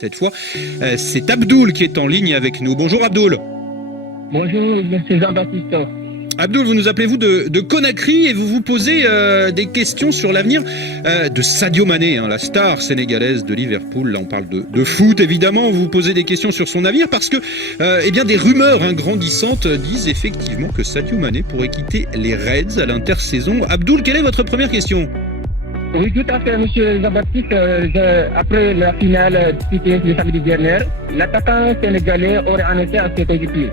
Cette fois, c'est Abdoul qui est en ligne avec nous. Bonjour Abdoul. Bonjour, c'est Jean-Baptiste. Abdoul, vous nous appelez-vous de Conakry et vous vous posez des questions sur l'avenir de Sadio Mané, la star sénégalaise de Liverpool. Là, on parle de foot, évidemment. Vous vous posez des questions sur son avenir parce que des rumeurs grandissantes disent effectivement que Sadio Mané pourrait quitter les Reds à l'intersaison. Abdoul, quelle est votre première question ? Oui, tout à fait, monsieur Jean-Baptiste. Après la finale disputée le samedi dernier, l'attaquant sénégalais aurait annoncé à ses coéquipiers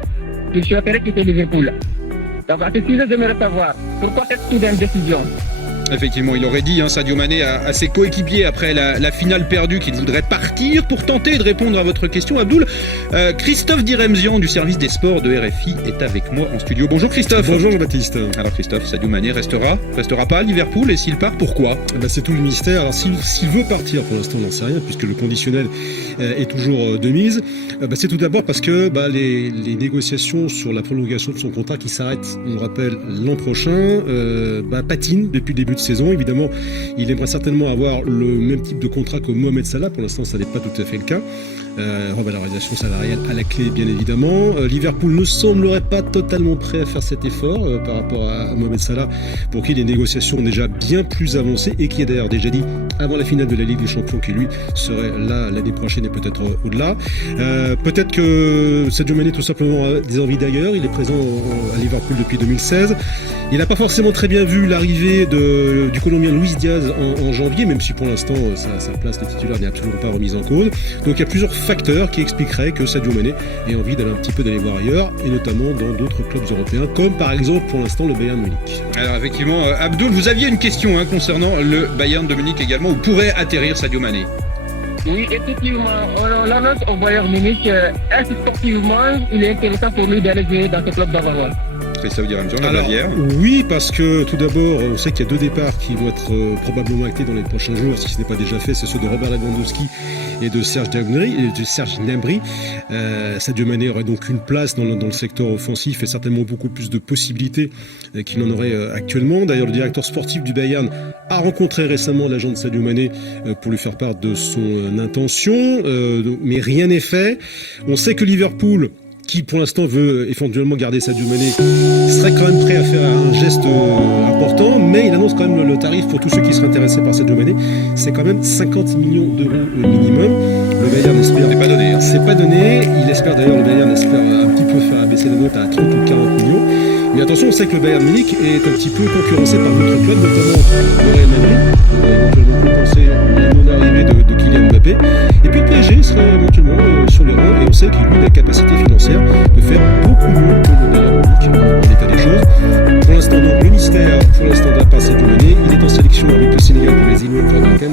qu'il souhaiterait quitter Liverpool. Donc, à ce sujet, j'aimerais savoir pourquoi cette soudaine décision. Effectivement, il aurait dit, Sadio Mané, à ses coéquipiers après la finale perdue qu'il voudrait partir. Pour tenter de répondre à votre question, Abdoul, Christophe Diremzian du service des sports de RFI est avec moi en studio. Bonjour Christophe. Bonjour Jean-Baptiste. Alors Christophe, Sadio Mané restera pas à Liverpool et s'il part, pourquoi ? C'est tout le mystère. Alors s'il veut partir, pour l'instant on n'en sait rien puisque le conditionnel est toujours de mise. C'est tout d'abord parce que les négociations sur la prolongation de son contrat qui s'arrête, on le rappelle, l'an prochain, patinent depuis le début de saison. Évidemment, il aimerait certainement avoir le même type de contrat que Mohamed Salah. Pour l'instant, ça n'est pas tout à fait le cas. Revalorisation salariale à la clé, bien évidemment. Liverpool ne semblerait pas totalement prêt à faire cet effort par rapport à Mohamed Salah, pour qui les négociations ont déjà bien plus avancé et qui a d'ailleurs déjà dit avant la finale de la Ligue des Champions qu'il lui serait là l'année prochaine et peut-être au-delà. Peut-être que Sadio Mané tout simplement a des envies d'ailleurs. Il est présent à Liverpool depuis 2016. Il n'a pas forcément très bien vu l'arrivée du Colombien Luis Diaz en janvier, même si pour l'instant sa place de titulaire n'est absolument pas remise en cause. Donc il y a plusieurs facteurs qui expliqueraient que Sadio Mané ait envie d'aller voir ailleurs, et notamment dans d'autres clubs européens, comme par exemple pour l'instant le Bayern Munich. Alors effectivement, Abdoul, vous aviez une question concernant le Bayern de Munich également, où pourrait atterrir Sadio Mané. Oui, effectivement, on l'annonce au Bayern Munich. Est-ce que sportivement, il est intéressant pour lui d'aller jouer dans ce club d'Avarois? Christophe Diremzian, la Bavière. Oui, parce que tout d'abord, on sait qu'il y a 2 départs qui vont être probablement actés dans les prochains jours, si ce n'est pas déjà fait. C'est ceux de Robert Lewandowski et de Serge Gnabry. Sadio Mané aurait donc une place dans le secteur offensif et certainement beaucoup plus de possibilités qu'il n'en aurait actuellement. D'ailleurs, le directeur sportif du Bayern a rencontré récemment l'agent de Sadio Mané pour lui faire part de son intention, mais rien n'est fait. On sait que Liverpool, qui pour l'instant veut éventuellement garder Sadio Mané, serait quand même prêt à faire un geste important, mais il annonce quand même le tarif pour tous ceux qui seraient intéressés par Sadio Mané. C'est quand même 50 millions d'euros minimum. Le Bayern espère... C'est pas donné. C'est pas donné. Il espère d'ailleurs, le Bayern espère un petit peu faire abaisser la note à 30 ou 40 millions. Mais attention, on sait que le Bayern Munich est un petit peu concurrencé par d'autres clubs, notamment le Real Madrid, qui va éventuellement compenser la non-arrivée de Kylian Mbappé. Et puis le PSG serait éventuellement sur les rangs, et on sait qu'il a la capacité financière de faire beaucoup mieux que le Bayern Munich en l'état des choses. Pour l'instant, donc, le mystère, n'a pas Sadio Mané. Il est en sélection avec le Sénégal pour les Inuits nord-africains.